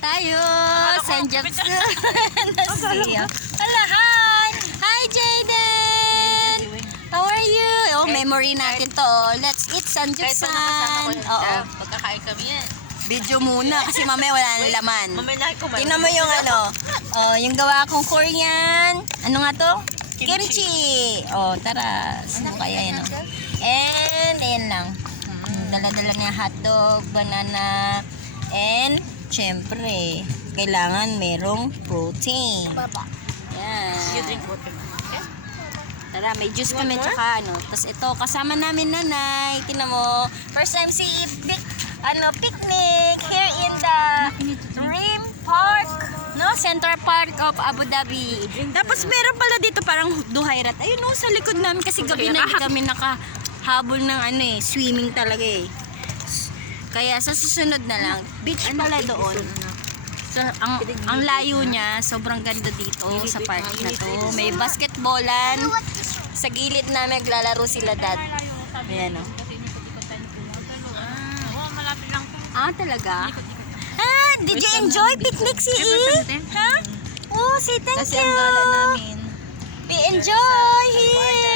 Tayo, St. Jobs. Hello, hi! Hi, Jaden! How are you? Oh, memory natin to. Let's eat St. Jobs. Oo. Pagkakain kami yan. Video muna kasi mamaya wala na laman. Mamaya na kumain. Tingnan mo yung ano, yung gawa kong Korean. Ano nga to? Kimchi. Oh, tara. Ano kaya yan? And, ayan lang. Dala-dala niya hotdog, banana, and, syempre, kailangan merong protein. Yan. You drink water. Okay? Tara, may juice kami tsaka ano. Tapos ito, kasama namin nanay. Tingnan mo, first time si picnic here in the Dream Park, no? Central Park of Abu Dhabi. Tapos meron pala dito parang Duhairat. Ayun no, sa likod namin kasi gabi na hindi kami nakahabol ng ano eh, swimming talaga eh. Kaya sa susunod na lang, beach pala doon. So, ang layo niya, sobrang ganda dito sa park na to. May basketballan. Sa gilid na naglalaro sila dad. Ayan o. Talaga? Did you enjoy picnic si E? Ha? Oh, say thank you. Kasi ang gala namin. We enjoy here.